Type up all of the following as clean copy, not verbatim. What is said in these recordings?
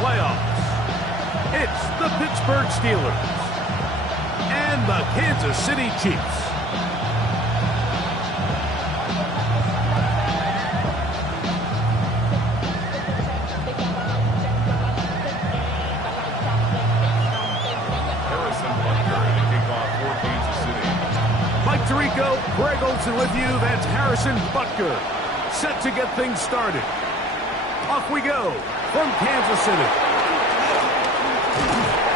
playoffs. It's the Pittsburgh Steelers and the Kansas City Chiefs. Harrison Butker to kick off for Kansas City. Mike Tirico, Greg Olsen with you. That's Harrison Butker, set to get things started. Off we go from Kansas City.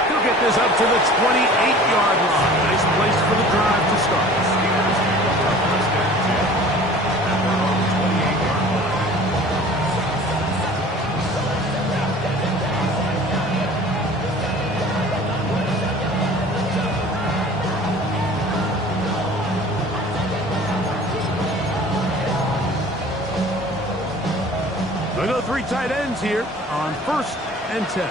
He'll get this up to the 28-yard line. Nice place for the drive to start. We'll go three tight ends here on 1st and 10.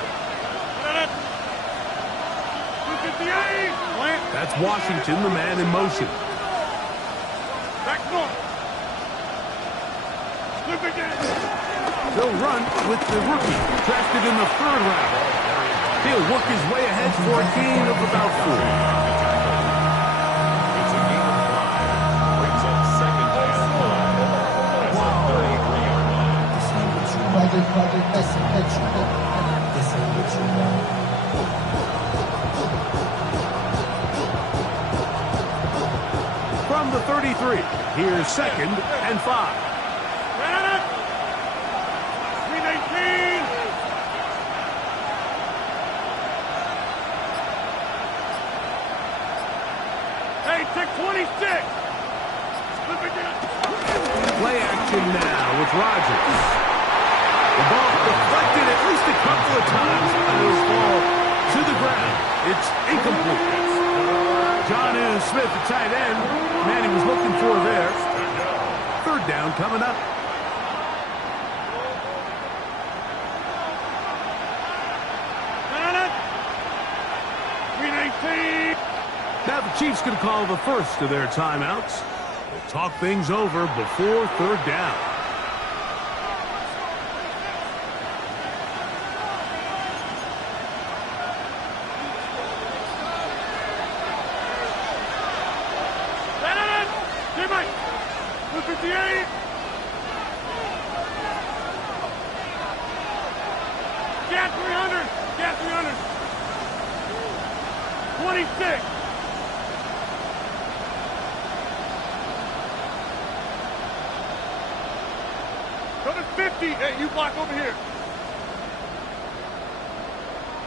That's Washington, the man in motion. They'll run with the rookie, drafted in the 3rd round. He'll work his way ahead for a gain of about 4. It's a gain of 5. Brings up 2nd down. That's a 33-yard line. From the 33, here's 2nd and 5. Hey, take 26. Play action now with Rodgers. The ball deflected at least a couple of times. And it will fall to the ground. It's incomplete. John Smith, the tight end, man he was looking for there. 3rd down coming up. Now the Chiefs can call the first of their timeouts. They'll talk things over before 3rd down. Get 300. Get 300. 26. Come to 50. Hey, you block over here.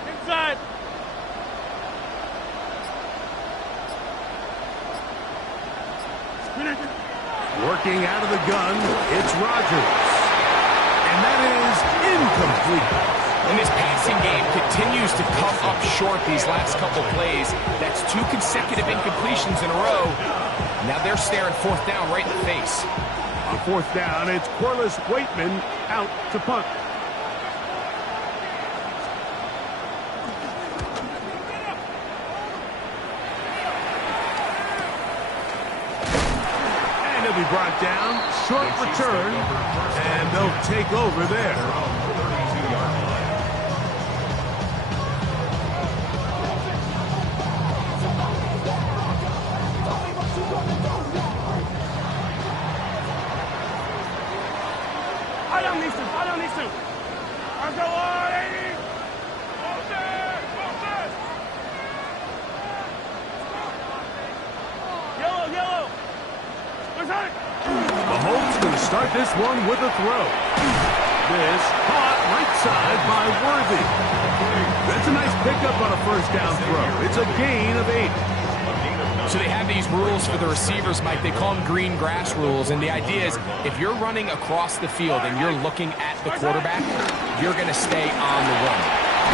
Inside. Working out of the gun, it's Rodgers. And that is incomplete. And this passing game continues to come up short these last couple plays. That's 2 consecutive incompletions in a row. Now they're staring 4th down right in the face. On 4th down, it's Corliss Waitman out to punt. And he'll be brought down. Short return. And they'll take over there. 32-yard line. I don't need to. I'll go on, 80. Yellow. Mahomes going to start this one with a throw. This caught right side by Worthy. That's a nice pickup on a 1st down throw. It's a gain of 8. So they have these rules for the receivers, Mike. They call them green grass rules. And the idea is if you're running across the field and you're looking at the quarterback, you're going to stay on the run.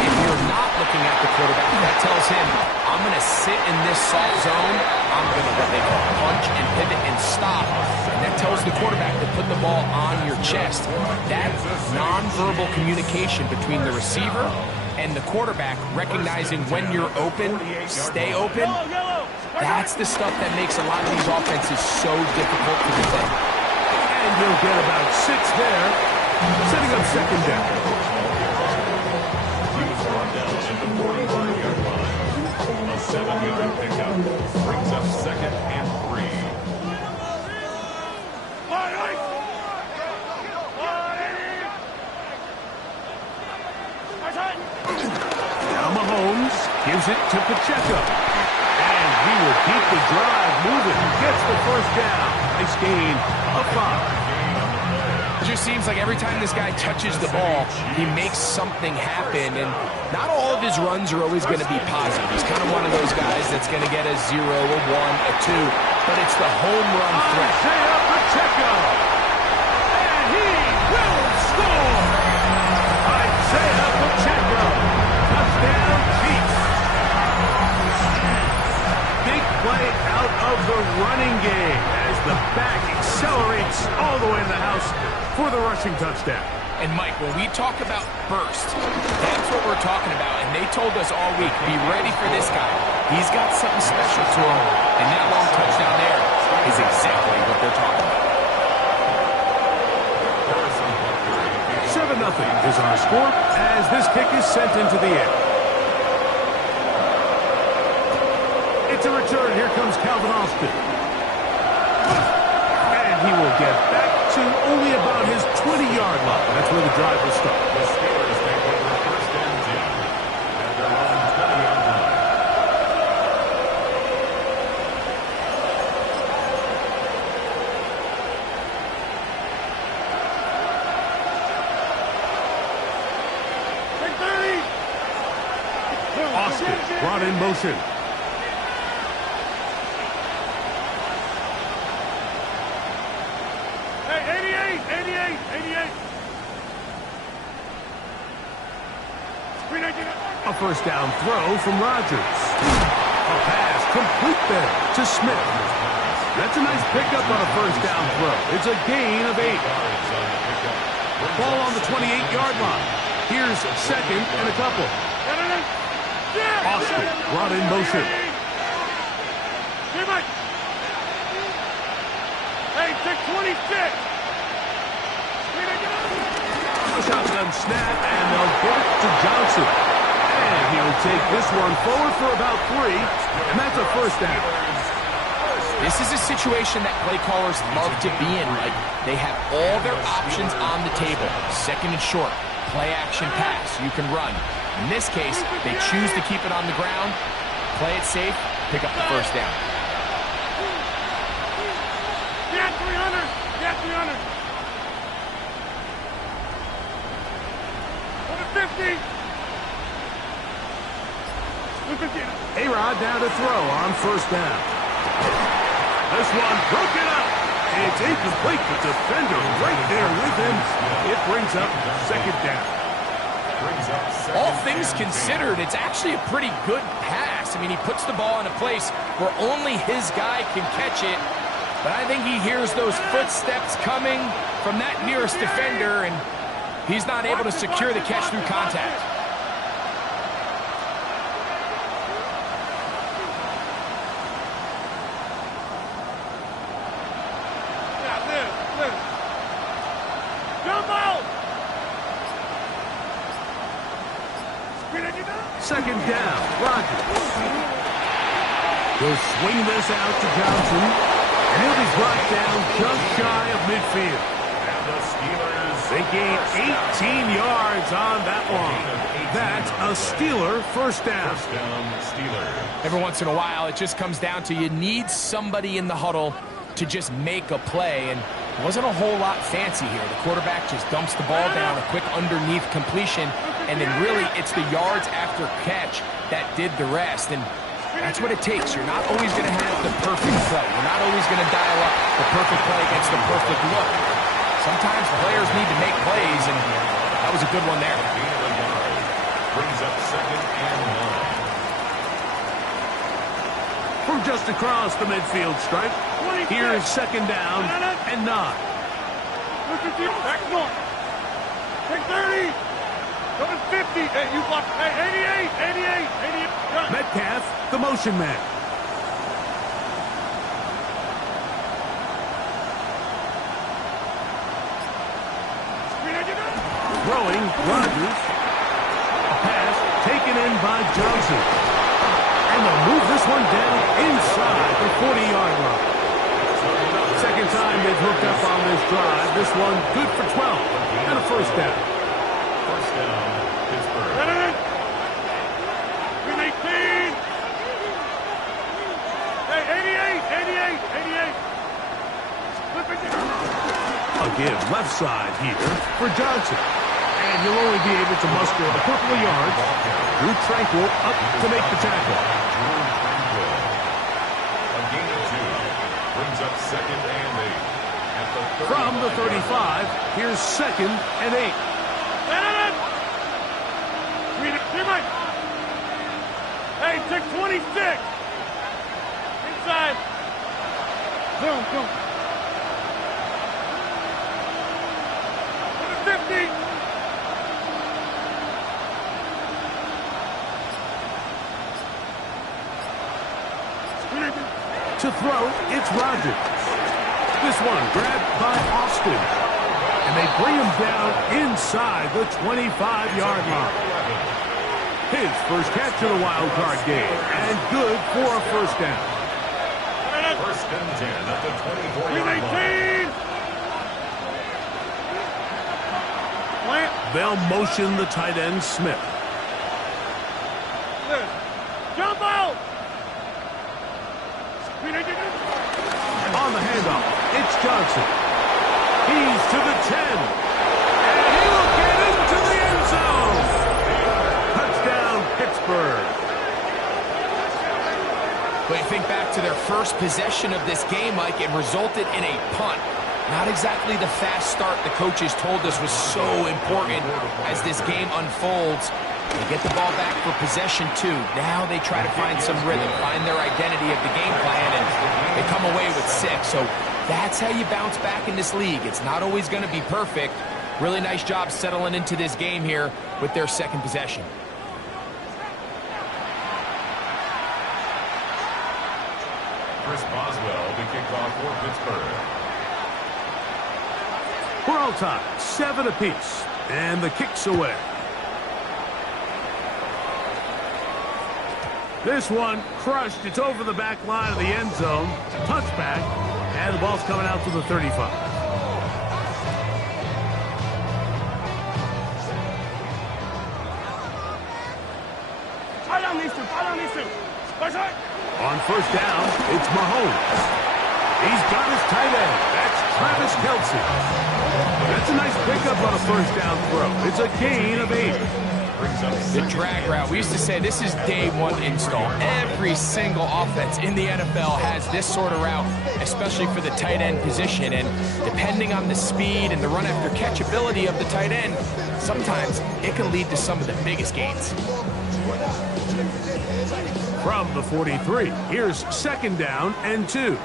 If you're not looking at the quarterback, that tells him, I'm going to sit in this soft zone. I'm going to what they call punch and pivot and stop. And that tells the quarterback to put the ball on your chest. That nonverbal communication between the receiver and the quarterback, recognizing when you're open, stay open, that's the stuff that makes a lot of these offenses so difficult to defend. And you'll get about 6 there, setting up 2nd down. Now Mahomes gives it to Pacheco. And he will keep the drive moving. Gets the first down. Nice gain of 5. It just seems like every time this guy touches the ball, he makes something happen, and not all of his runs are always going to be positive. He's kind of one of those guys that's going to get a 0, a 1, a 2, but it's the home run threat. Isaiah Pacheco, and he will score! Isaiah Pacheco, touchdown Chiefs. Big play out of the running game as the back accelerates all the way in the house for the rushing touchdown. And Mike, when we talk about burst, that's what we're talking about. And they told us all week, be ready for this guy. He's got something special to him. And that long touchdown there is exactly what they're talking about. 7-0 is our score as this kick is sent into the air. It's a return. Here comes Calvin Austin. And he will get back to only about his 20-yard line. That's where the drive will start. The Steelers take over first and 10 at their own 20-yard line. Austin brought in motion. Hey, 88. A first down throw from Rodgers. A pass complete there to Smith. That's a nice pickup on a first down throw. It's a gain of 8. Ball on the 28-yard line. Here's second and a couple. Austin brought in motion. Hey, 626. A shotgun snap, and they'll give it to Johnson. And he'll take this one forward for about 3, and that's a first down. This is a situation that play callers love to be in, Mike. They have all their options on the table. Second and short, play action pass, you can run. In this case, they choose to keep it on the ground, play it safe, pick up the first down. Get 300. Over 50. A-Rod down to throw on first down. This one broken up. It's incomplete. The defender right there with him. It brings up second down. All things considered, it's actually a pretty good pass. I mean, he puts the ball in a place where only his guy can catch it. But I think he hears those footsteps coming from that nearest defender, and he's not able to secure the catch through contact. Second down, Rodgers. He'll swing this out to Johnson, and he'll be brought down just shy of midfield. And the Steelers, they gain 18 yards on that one. That's a Steeler first down. First down, Steelers. Every once in a while, it just comes down to you need somebody in the huddle to just make a play, and it wasn't a whole lot fancy here. The quarterback just dumps the ball down, a quick underneath completion, and then really it's the yards after catch that did the rest. And that's what it takes. You're not always going to have the perfect play. You're not always going to dial up the perfect play against the perfect look. Sometimes players need to make plays, and that was a good one there. Brings up second and 9. From just across the midfield stripe, here's second down and 9. Back north. Take 30. Go to 50. Hey, you block. Hey, 88. Metcalf, the motion man. Throwing, Rodgers. A pass taken in by Johnson. And they'll move this one down inside the 40-yard line. Second time they've hooked up on this drive. This one good for 12 and a first down. First down, Pittsburgh. Again, left side here for Johnson. And he'll only be able to muster a couple of yards. Drew Tranquill up to make the tackle. A gain of 2. Brings up 2nd and 8. From the 35, here's 2nd and 8. Hey, take 26. Inside. Boom, boom. 50. To throw, it's Rodgers. This one grabbed by Austin. And they bring him down inside the 25-yard line. His first catch of the wild card game. And good for a first down. 1st and 10 at the 24-yard line. They'll motion the tight end, Smith. Jump out! On the handoff, it's Johnson. He's to the 10. And he will get into the end zone. Touchdown, Pittsburgh. But you think back to their first possession of this game, Mike, it resulted in a punt. Not exactly the fast start the coaches told us was so important as this game unfolds. They get the ball back for possession 2. Now they try to find some rhythm, find their identity of the game plan, and they come away with 6. So that's how you bounce back in this league. It's not always going to be perfect. Really nice job settling into this game here with their 2nd possession. Chris Boswell, the kickoff for Pittsburgh. We're all tied, 7 apiece, and the kick's away. This one crushed. It's over the back line of the end zone. Touchback, and the ball's coming out to the 35. On first down, it's Mahomes. He's got his tight end. That's Travis Kelce. That's a nice pickup on a first down throw. It's a gain of 8. The drag route. We used to say this is day 1 install. Every single offense in the NFL has this sort of route, especially for the tight end position. And depending on the speed and the run after catch ability of the tight end, sometimes it can lead to some of the biggest gains. From the 43, here's 2nd down and 2.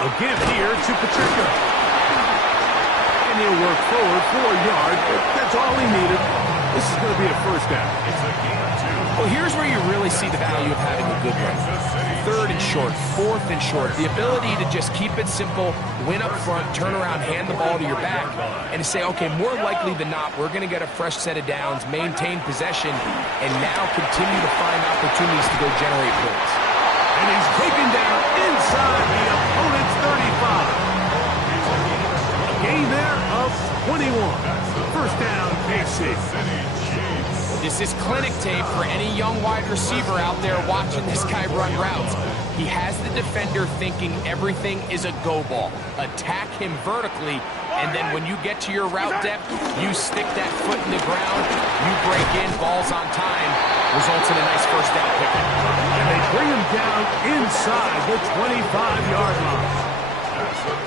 A give here to Pacheco. And he'll work forward for a yard. That's all he needed. This is going to be a first down. Well, here's where you really see the value of having a good run. 3rd and short, 4th and short. The ability to just keep it simple, win up front, turn around, hand the ball to your back, and to say, okay, more likely than not, we're going to get a fresh set of downs, maintain possession, and now continue to find opportunities to go generate points. And he's taken down inside the opponent's 35. Gain there of 21. First down, KC. This is clinic tape for any young wide receiver out there watching this guy run routes. He has the defender thinking everything is a go ball. Attack him vertically, and then when you get to your route depth, you stick that foot in the ground, you break in, balls on time, results in a nice first down pickup. And they bring him down inside the 25-yard line.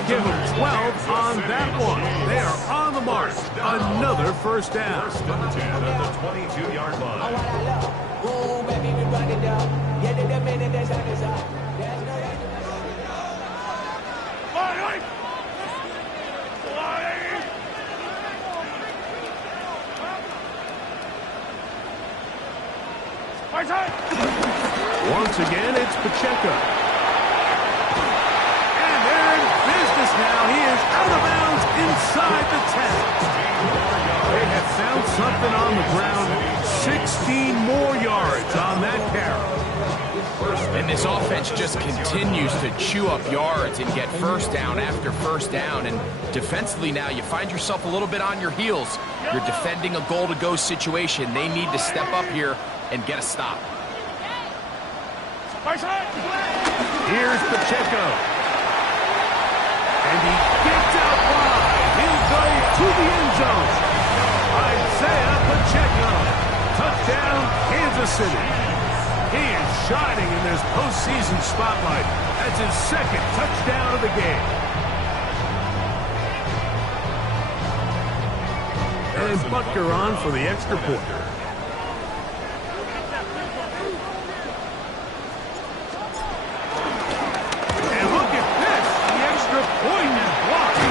Give him 12 on that one. They are on the mark. Another first down. 1st and 10 at the 22-yard line. Once again, it's Pacheco. Now he is out of bounds inside the 10. They have found something on the ground. 16 more yards on that carry. And this offense just continues to chew up yards and get first down after first down. And defensively now, you find yourself a little bit on your heels. You're defending a goal-to-go situation. They need to step up here and get a stop. Here's Pacheco. And he gets out wide. He'll go to the end zone. Isaiah Pacheco. Touchdown, Kansas City. He is shining in this postseason spotlight. That's his second touchdown of the game. And Butker on for the extra point. And look at this. The extra point is blocked.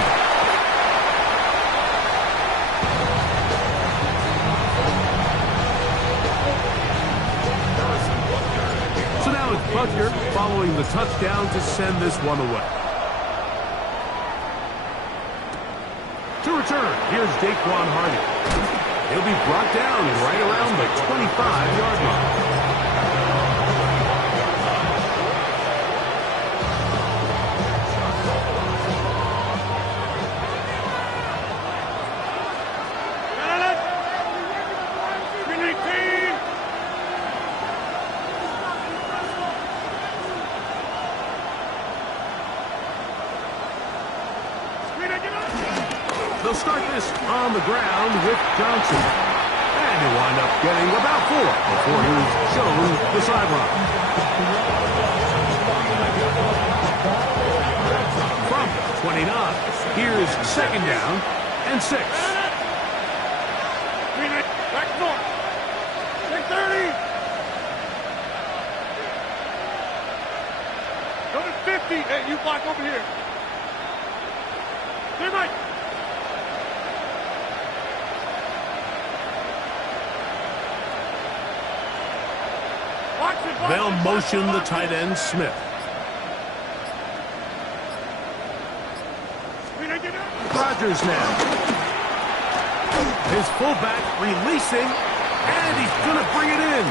So now it's Butker following the touchdown to send this one away. To return, here's Daquan Hardy. He'll be brought down right around the 25-yard line. They'll start this on the ground with Johnson. And he'll wind up getting about 4 before he's shown the sideline. From 29, here's second down and 6. Back north. 630. Go to 50. Hey, you block over here. Hey, Mike. They'll motion the tight end, Smith. Rodgers now. His fullback releasing, and he's going to bring it in.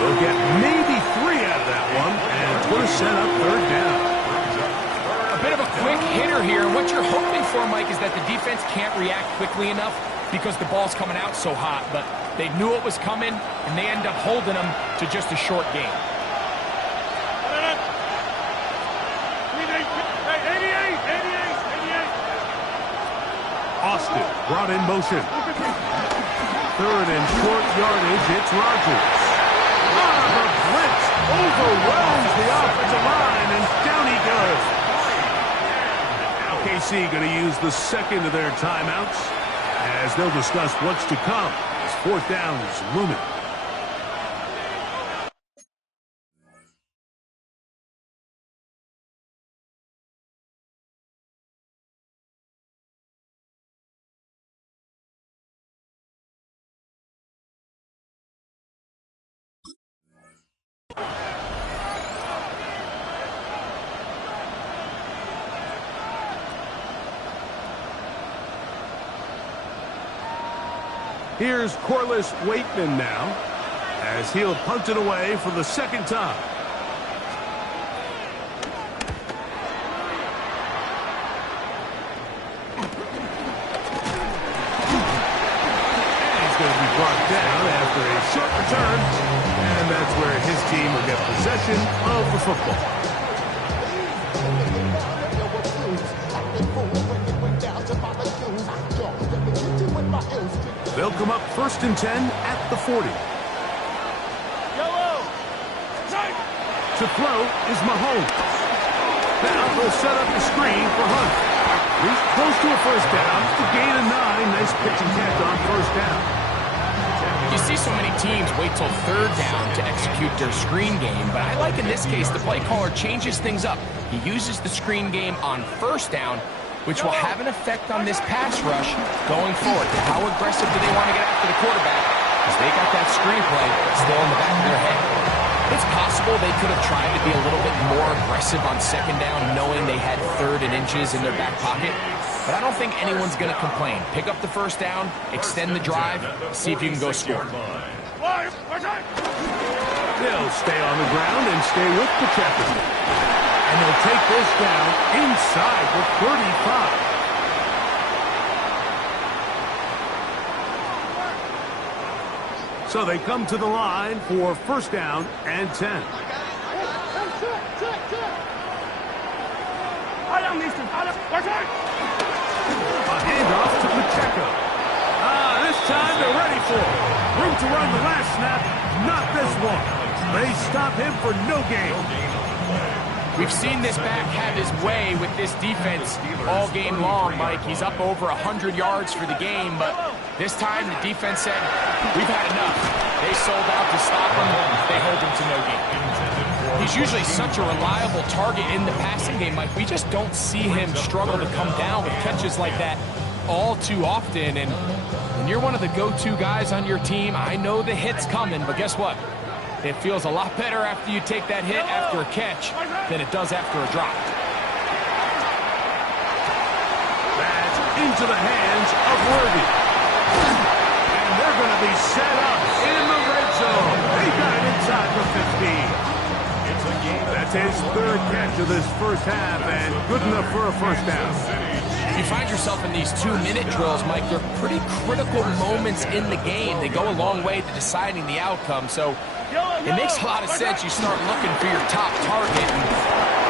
They'll get maybe 3 out of that one, and it's going to set up third down. A bit of a quick hitter here. What you're hoping for, Mike, is that the defense can't react quickly enough because the ball's coming out so hot. But they knew it was coming, and they end up holding them to just a short game. 88. Austin brought in motion. Third and short yardage, it's Rodgers. The blitz overwhelms the offensive line, and down he goes. Now KC going to use the second of their timeouts as they'll discuss what's to come as fourth down is looming. Here's Corliss Waitman now as he'll punt it away for the second time. And he's going to be brought down after a short return, and that's where his team will get possession of the football. They'll come up 1st and 10 at the 40. To throw is Mahomes. Now they'll set up the screen for Hunt. He's close to a first down. The gain of 9. Nice pitch and catch on first down. You see so many teams wait till third down to execute their screen game, but I like in this case the play caller changes things up. He uses the screen game on first down, which will have an effect on this pass rush going forward. How aggressive do they want to get after the quarterback? Because they got that screenplay still in the back of their head. It's possible they could have tried to be a little bit more aggressive on second down, knowing they had 3rd and inches in their back pocket. But I don't think anyone's going to complain. Pick up the first down, extend the drive, see if you can go score. They'll stay on the ground and stay with Pacheco. And they'll take this down inside the 35. So they come to the line for first down and 10. A handoff to Pacheco. This time they're ready for it. Room to run the last snap, not this one. They stop him for no gain. We've seen this back have his way with this defense all game long, Mike. He's up over 100 yards for the game, but this time the defense said, we've had enough. They sold out to stop him. They hold him to no gain. He's usually such a reliable target in the passing game, Mike. We just don't see him struggle to come down with catches like that all too often. And when you're one of the go-to guys on your team, I know the hit's coming, but guess what? It feels a lot better after you take that hit after a catch than it does after a drop. That's into the hands of Worthy. And they're going to be set up in the red zone. They got it inside the 15. That's his third catch of this first half, and good enough for a first down. You find yourself in these 2-minute drills, Mike. They're pretty critical moments in the game. They go a long way to deciding the outcome, so it makes a lot of sense. You start looking for your top target, and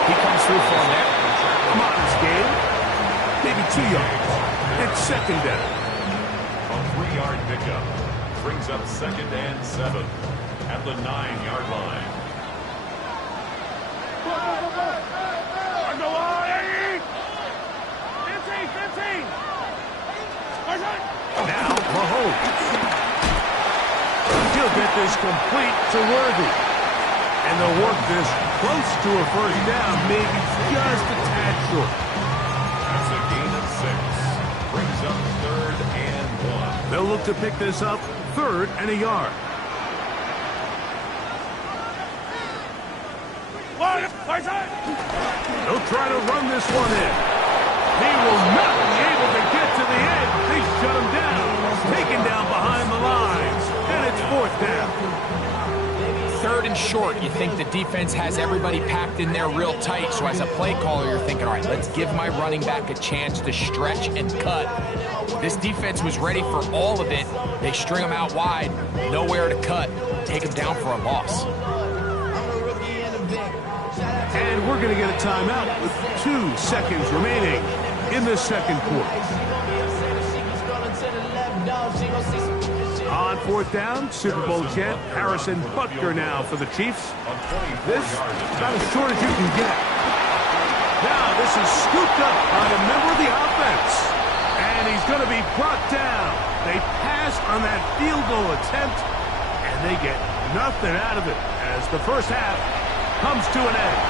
he comes through for him there. Come on, this game. Maybe 2 yards. It's second down. A 3-yard pickup brings up 2nd and 7 at the 9-yard line. Now, Mahomes. He'll get this complete to Worthy. And they'll work this close to a first down, maybe just a tad short. That's a gain of 6. Brings up 3rd and 1. They'll look to pick this up, 3rd and a yard. They'll try to run this one in. He will not be able to get to the end. They shut him down. Taken down behind the lines. And it's 4th down. 3rd and short. You think the defense has everybody packed in there real tight. So as a play caller, you're thinking, all right, let's give my running back a chance to stretch and cut. This defense was ready for all of it. They string him out wide. Nowhere to cut. Take him down for a loss. And we're going to get a timeout with 2 seconds remaining in the second quarter. On 4th down, Super Bowl champ Harrison Butker now for the Chiefs. This about as short as you can get. Now this is scooped up by a member of the offense. And he's going to be brought down. They passed on that field goal attempt, and they get nothing out of it as the first half comes to an end.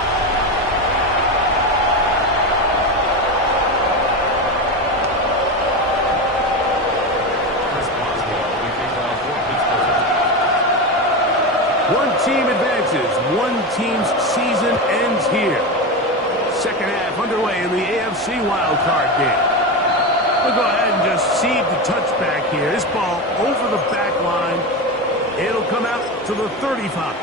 One team advances. One team's season ends here. Second half underway in the AFC wildcard game. We'll go ahead and just cede the touchback here. This ball over the back line. It'll come out to the 35.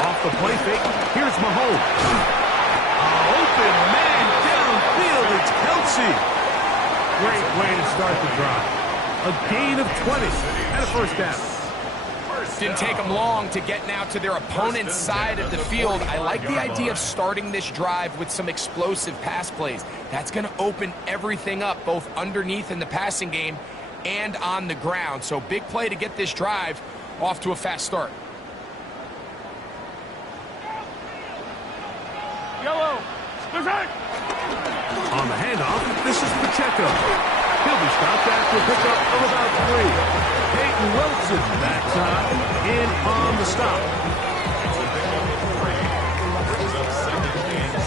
Off the play fake, here's Mahomes. Open man downfield, it's Kelsey. Great way to start the drive. A gain of 20 and a first down. Didn't take them long to get now to their opponent's side of the field. I like the idea of starting this drive with some explosive pass plays. That's going to open everything up, both underneath in the passing game and on the ground. So big play to get this drive off to a fast start. On the handoff, this is Pacheco. He'll be stopped after a pickup of about 3. Peyton Wilson that time in on the stop.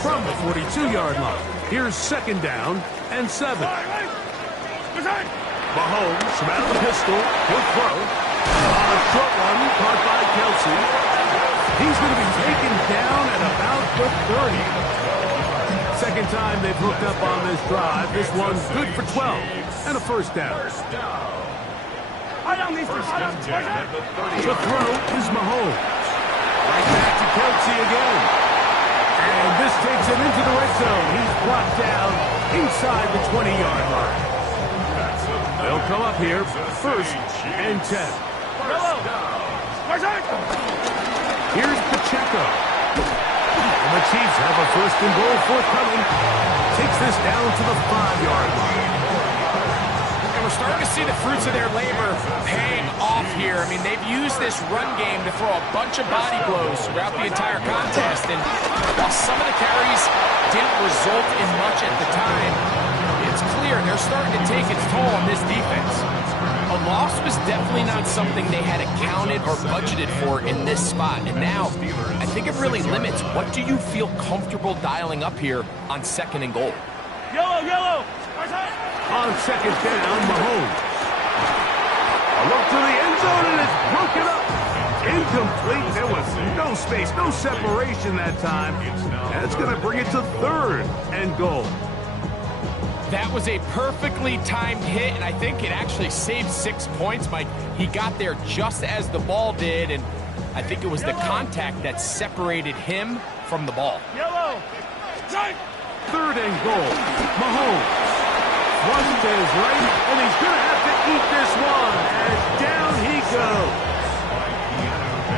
From the 42-yard line, here's 2nd down and 7. Mahomes from out of the pistol. He'll throw. On a short one, caught by Kelsey. He's going to be taken down at about the 30. Second time they've hooked up on this drive. This one's good for 12 and a first down. The throw is Mahomes. Right back to Kelsey again. And this takes him into the red zone. He's brought down inside the 20-yard line. They'll come up here, first and 10. Here's Pacheco. And the Chiefs have a first and goal forthcoming. Takes this down to the 5-yard line. And we're starting to see the fruits of their labor paying off here. I mean, they've used this run game to throw a bunch of body blows throughout the entire contest. And while some of the carries didn't result in much at the time, it's clear they're starting to take its toll on this defense. A loss was definitely not something they had accounted or budgeted for in this spot. And now, I think it really limits what do you feel comfortable dialing up here on second and goal. Yellow. On second down, Mahomes. A look to the end zone, and it's broken up. Incomplete. There was no space, no separation that time. That's going to bring it to third and goal. That was a perfectly timed hit, and I think it actually saved 6 points, Mike. He got there just as the ball did, and I think it was the contact that separated him from the ball. Yellow. Third and goal. Mahomes. Runs to his right, and he's going to have to eat this one. And down he goes.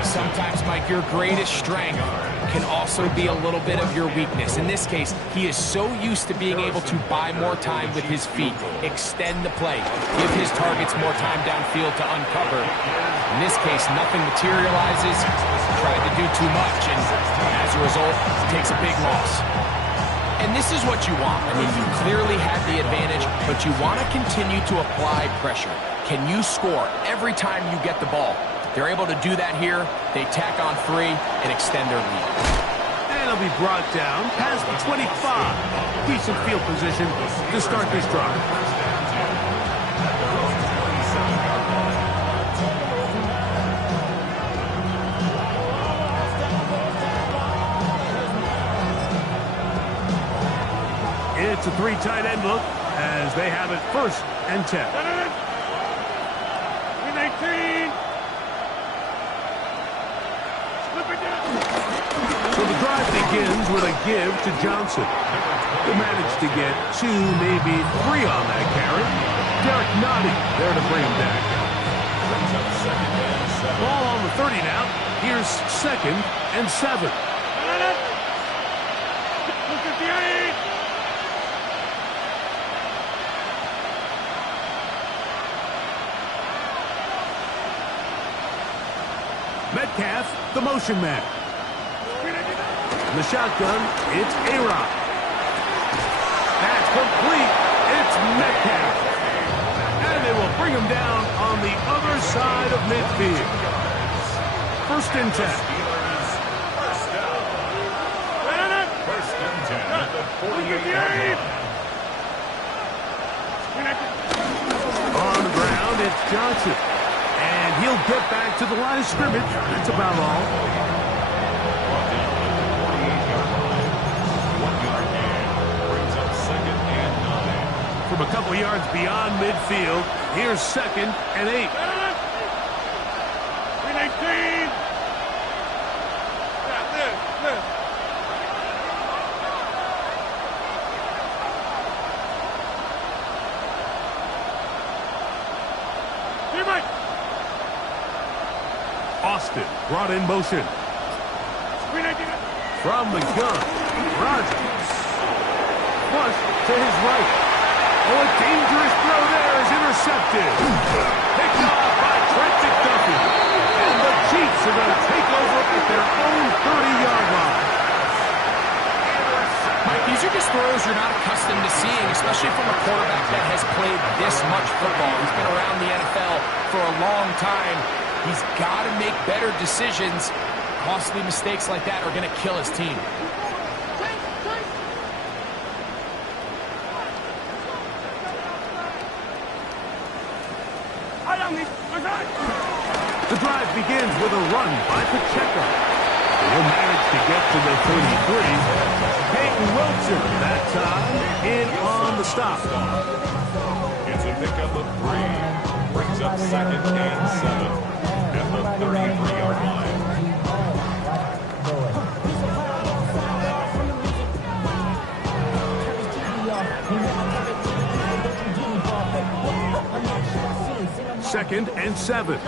Sometimes, Mike, your greatest strength can also be a little bit of your weakness. In this case, he is so used to being able to buy more time with his feet, extend the play, give his targets more time downfield to uncover. In this case, nothing materializes, tried to do too much, and as a result, takes a big loss. And this is what you want. I mean, you clearly had the advantage, but you want to continue to apply pressure. Can you score every time you get the ball? They're able to do that here. They tack on 3 and extend their lead. And it'll be brought down past the 25. Decent field position to start this drive. It's a 3 tight end look as they have it first and 10. 18. So the drive begins with a give to Johnson. He'll manage to get 2, maybe 3 on that carry. Derek Notty there to bring him back. Ball on the 30 now. Here's second and 7. 258. Metcalf, the motion man. The shotgun, it's A-Rod. That's complete. It's Metcalf. And they will bring him down on the other side of midfield. First and 10. First and 10 at the 48-yard line. On the ground, it's Johnson. And he'll get back to the line of scrimmage. That's about all. From a couple yards beyond midfield, here's second and 8. 319. Austin brought in motion. From the gun, Rodgers. Flush to his right. Oh, a dangerous throw there is intercepted. Picked off by Trent McDuffie. And the Chiefs are going to take over at their own 30-yard line. Mike, these are just throws you're not accustomed to seeing, especially from a quarterback that has played this much football. He's been around the NFL for a long time. He's got to make better decisions. Costly mistakes like that are going to kill his team. The drive begins with a run by Pacheco. He'll manage to get to the 33. Peyton Wilson that time in on the stop. It's a pickup of 3. Brings up second and 7 at the 33-yard line. 2nd and 7.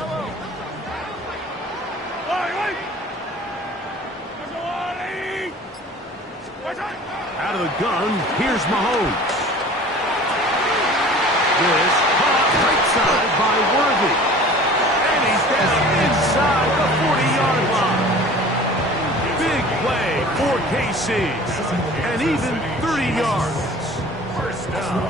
Out of the gun, here's Mahomes. This caught right side by Worthy. And he's down inside the 40-yard line. Big play for KC. And even 30 yards.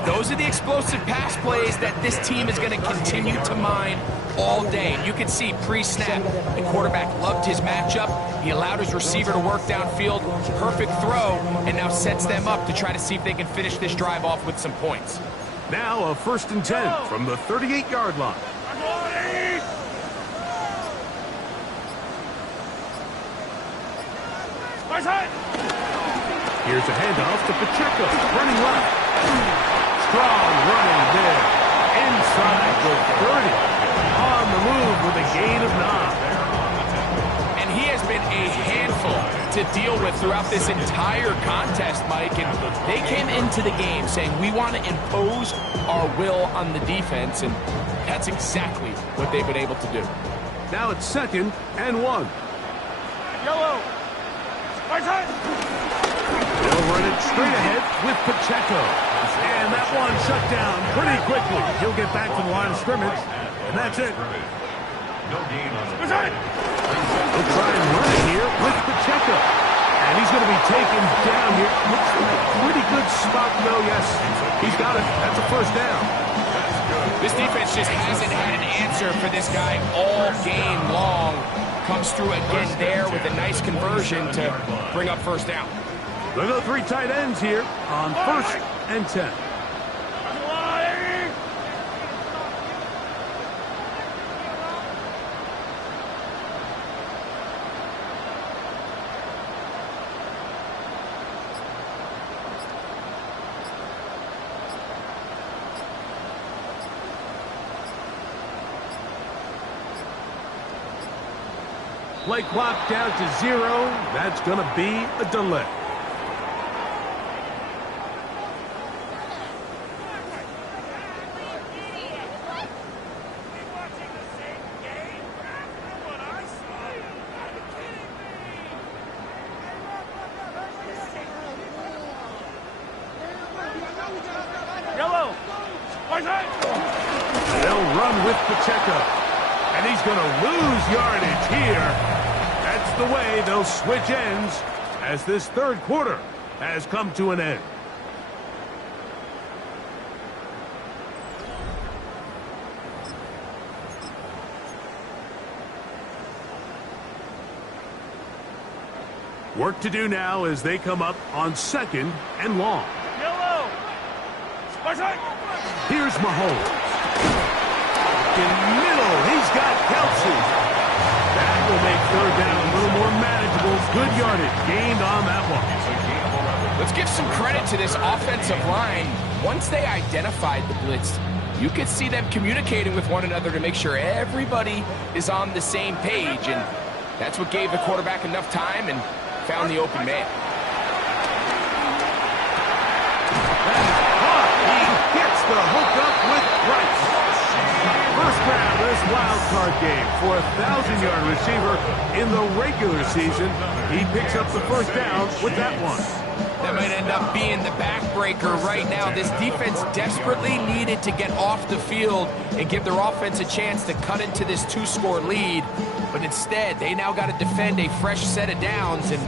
Those are the explosive pass plays that this team is going to continue to mine all day. And you can see pre-snap, the quarterback loved his matchup. He allowed his receiver to work downfield, perfect throw, and now sets them up to try to see if they can finish this drive off with some points. Now a 1st and 10 from the 38-yard line. Here's a handoff to Pacheco, running left. Strong running there. Inside the 30. On the move with a gain of 9. And he has been a handful to deal with throughout this entire contest, Mike. And they came into the game saying, we want to impose our will on the defense. And that's exactly what they've been able to do. Now it's 2nd and 1. Yellow. They'll run it straight ahead with Pacheco. And that one shut down pretty quickly. He'll get back to the line of scrimmage, and that's it. No gain on the play. They'll try and run it here with Pacheco. And he's going to be taken down here. Looks like a pretty good spot, though. Yes, he's got it. That's a 1st down. This defense just hasn't had an answer for this guy all game long. Comes through again there with a nice conversion to bring up 1st down. They'll go 3 tight ends here on 1st and 10. Play clock down to 0. That's going to be a delay. Yellow. They'll run with Pacheco. And he's going to lose yardage here. That's the way they'll switch ends as this 3rd quarter has come to an end. Work to do now as they come up on 2nd and long. Yellow. Here's Mahomes. In the middle, he's got Kelsey. That will make 3rd down a little more manageable. Good yardage gained on that one. Let's give some credit to this offensive line. Once they identified the blitz, you could see them communicating with one another to make sure everybody is on the same page. And that's what gave the quarterback enough time and found the open man. He gets the hook up with Price. First round of this wild card game for a 1,000-yard receiver in the regular season. He picks up the 1st down with that one. That might end up being the backbreaker right now. This defense desperately needed to get off the field and give their offense a chance to cut into this 2-score lead. But instead, they now got to defend a fresh set of downs. And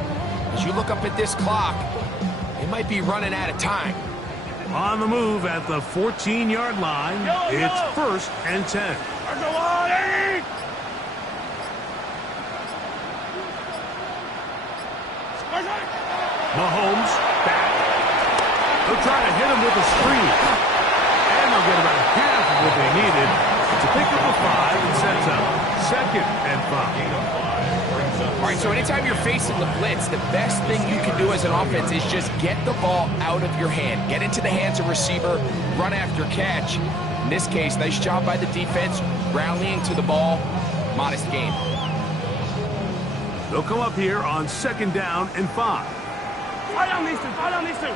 as you look up at this clock, they might be running out of time. On the move at the 14-yard line, it's 1st and 10. Mahomes back. They'll try to hit him with a screen. And they'll get about half of what they needed to pick up a 5 and sets up 2nd and 5. All right, so anytime you're facing the blitz, the best thing you can do as an offense is just get the ball out of your hand. Get into the hands of receiver, run after catch. In this case, nice job by the defense, rallying to the ball. Modest gain. They'll come up here on 2nd down and 5. Fire on these two. Fire on these two.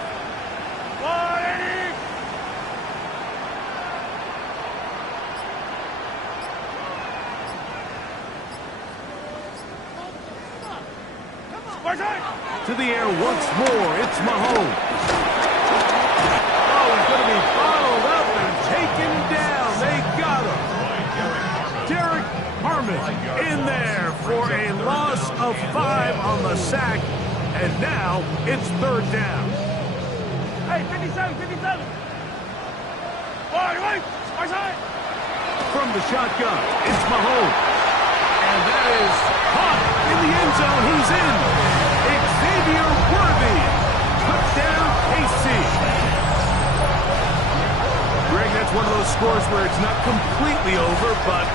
To the air once more. It's Mahomes. Oh, he's going to be bottled up and taken down. They got him. Derek Harmon in there for a loss of 5 on the sack. And now it's 3rd down. Hey, 57, 57. Wait. From the shotgun, it's Mahomes. And that is caught in the end zone. He's in. Xavier Worthy. Touchdown, KC. Greg, that's one of those scores where it's not completely over, but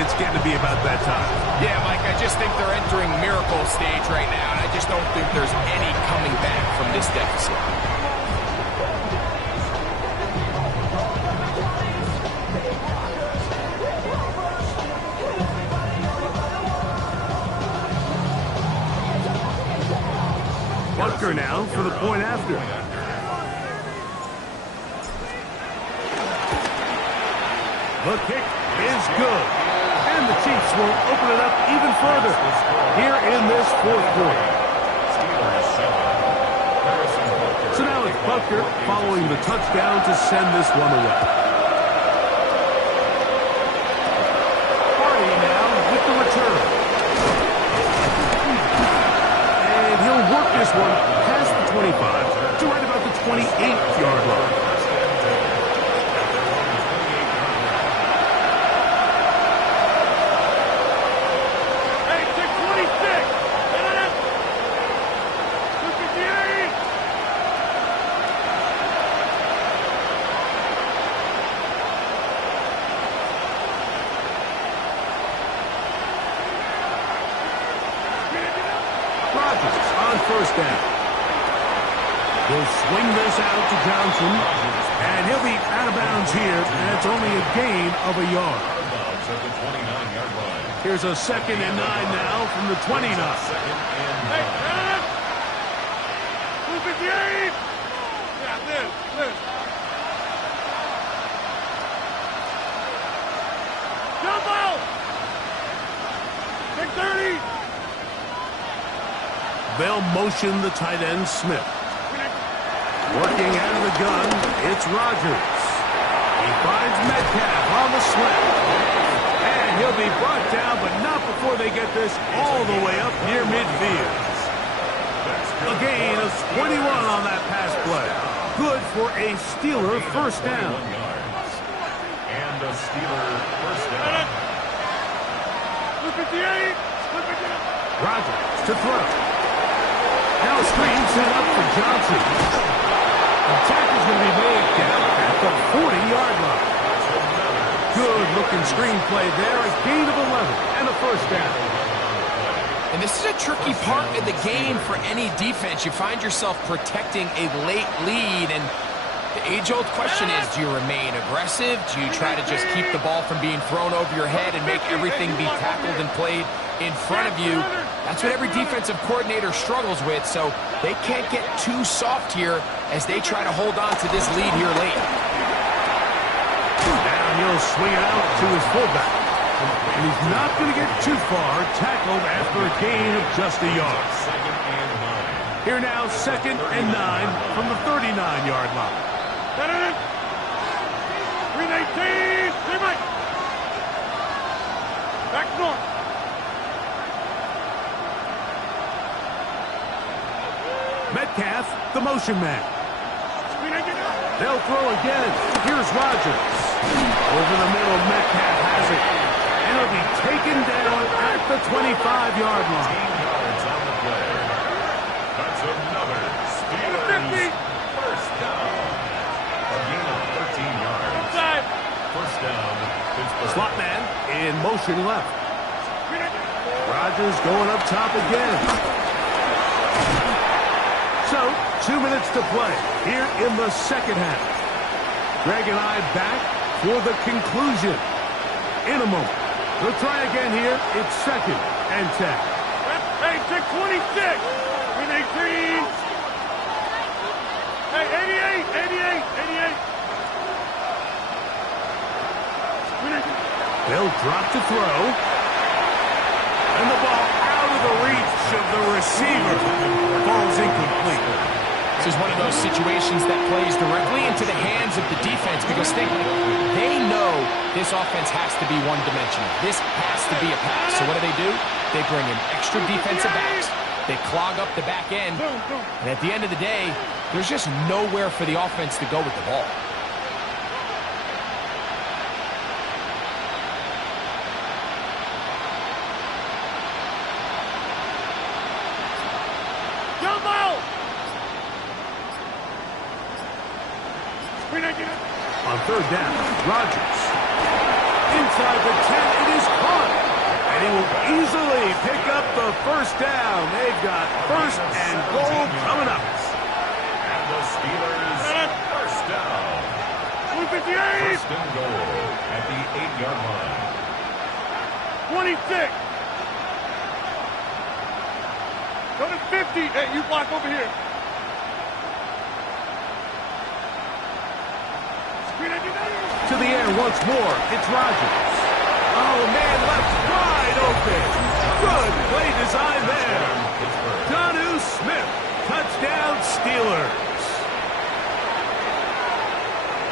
it's getting to be about that time. Yeah, Mike, I just think they're entering miracle stage right now, and I just don't think there's any coming back from this deficit. Butker now for the point after. The kick is good. And the Chiefs will open it up even further here in this 4th quarter. So now it's Butker following the touchdown to send this one away. Hardy now with the return. And he'll work this one past the 25 to right about the 28-yard line. First down. He'll swing this out to Johnson, and he'll be out of bounds here, and it's only a gain of a yard. Here's a 2nd and 9 now from the 29. Hey, 258! Yeah, Liz. Jump out! Big 30! They'll motion the tight end, Smith. Working out of the gun, it's Rodgers. He finds Metcalf on the slant. And he'll be brought down, but not before they get this all the way up near midfield. A gain of 21 on that pass play. Good for a Steeler first down. And a Steeler first down. 58! Rodgers to throw. Now a screen set up for Johnson. The tackle's going to be made down at the 40-yard line. Good-looking screenplay there. A gain of 11 and a first down. And this is a tricky part of the game for any defense. You find yourself protecting a late lead, and the age-old question is, do you remain aggressive? Do you try to just keep the ball from being thrown over your head and make everything be tackled and played in front of you? That's what every defensive coordinator struggles with, so they can't get too soft here as they try to hold on to this lead here late. Now he'll swing it out to his fullback. And he's not going to get too far, tackled after a gain of just a yard. Here now, 2nd and 9 from the 39-yard line. 318! Back north. Metcalf, the motion man. They'll throw again. Here's Rodgers. Over the middle, Metcalf has it. And he'll be taken down at the 25-yard line. That's another Steelers first down. A gain of 13 yards. First down, Pittsburgh. Slot man in motion left. Rodgers going up top again. So, 2 minutes to play here in the second half. Greg and I back for the conclusion in a moment. We'll try again here. It's 2nd and 10. Hey, 626! 318! Hey, 88! They'll drop to throw. And the ball out of the reach of the receiver. Ball's incomplete. This is one of those situations that plays directly into the hands of the defense because they know this offense has to be one-dimensional. This has to be a pass. So what do? They bring in extra defensive backs. They clog up the back end. And at the end of the day, there's just nowhere for the offense to go with the ball. On third down, Rodgers. Inside the 10, it is caught. And he will easily pick up the first down. They've got first and goal coming up. And the Steelers, first down. 258. First and goal at the 8-yard line. 26. Go to 50. Hey, you block over here. To the air once more. It's Rodgers. Oh, man, left wide open. Good play design there. Jonnu Smith. Touchdown, Steelers.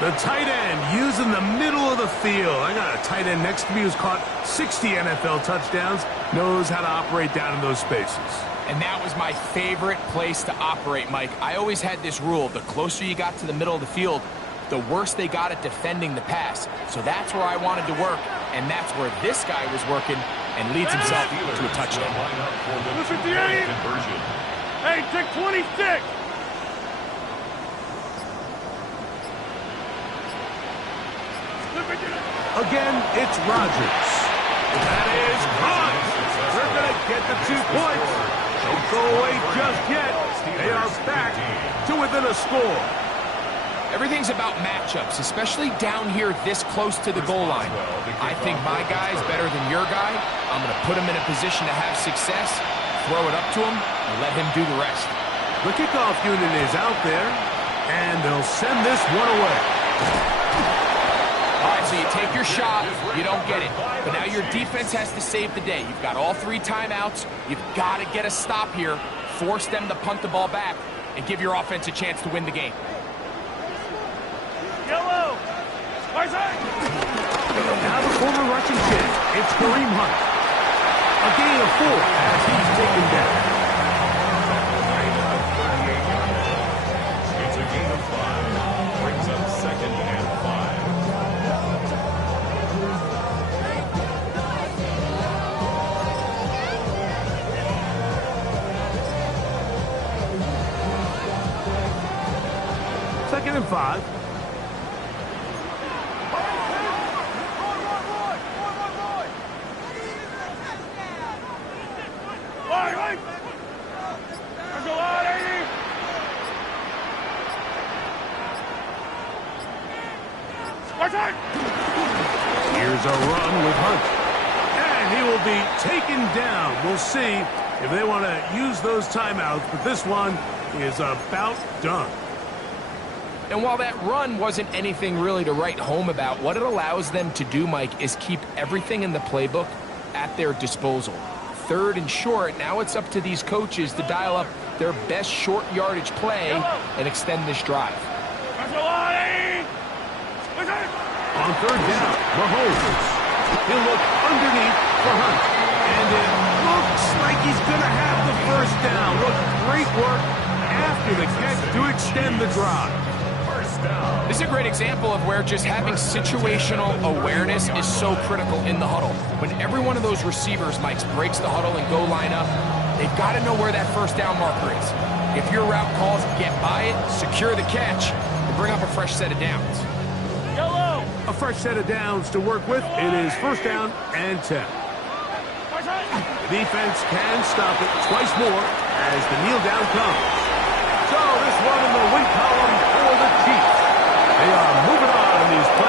The tight end using the middle of the field. I got a tight end next to me who's caught 60 NFL touchdowns. Knows how to operate down in those spaces. And that was my favorite place to operate, Mike. I always had this rule. The closer you got to the middle of the field, the worse they got at defending the pass. So that's where I wanted to work, and that's where this guy was working and leads himself to a touchdown. Hey, take 26. Again, it's Rodgers. That is caught. They're going to get the 2 points. Don't go away just yet. They are back to within a score. Everything's about matchups, especially down here this close to the goal line. I think my guy's better than your guy. I'm going to put him in a position to have success, throw it up to him, and let him do the rest. The kickoff unit is out there, and they'll send this one away. All right, so you take your shot, you don't get it. But now your defense has to save the day. You've got all 3 timeouts. You've got to get a stop here, force them to punt the ball back, and give your offense a chance to win the game. Yellow. Now the former Russian kid, it's Kareem Hunt. A gain of 4 as he's taken down. It's a gain of 5. Brings up second and 5. Second and 5. Here's a run with Hunt. And he will be taken down. We'll see if they want to use those timeouts, but this one is about done. And while that run wasn't anything really to write home about, what it allows them to do, Mike, is keep everything in the playbook at their disposal. Third and short, now it's up to these coaches to dial up their best short yardage play and extend this drive. On third down, Mahomes. He'll look underneath for Hunt. And it looks like he's going to have the first down. Look, great work after the catch to extend the drive. First down. This is a great example of where just having situational awareness is so critical in the huddle. When every one of those receivers, Mike, breaks the huddle and go line up, they've got to know where that first down marker is. If your route calls, get by it, secure the catch, and bring up a fresh set of downs. A fresh set of downs to work with. It is first down and 10. The defense can stop it twice more as the kneel down comes. So this one in the win column for the Chiefs. They are moving on in these playoffs.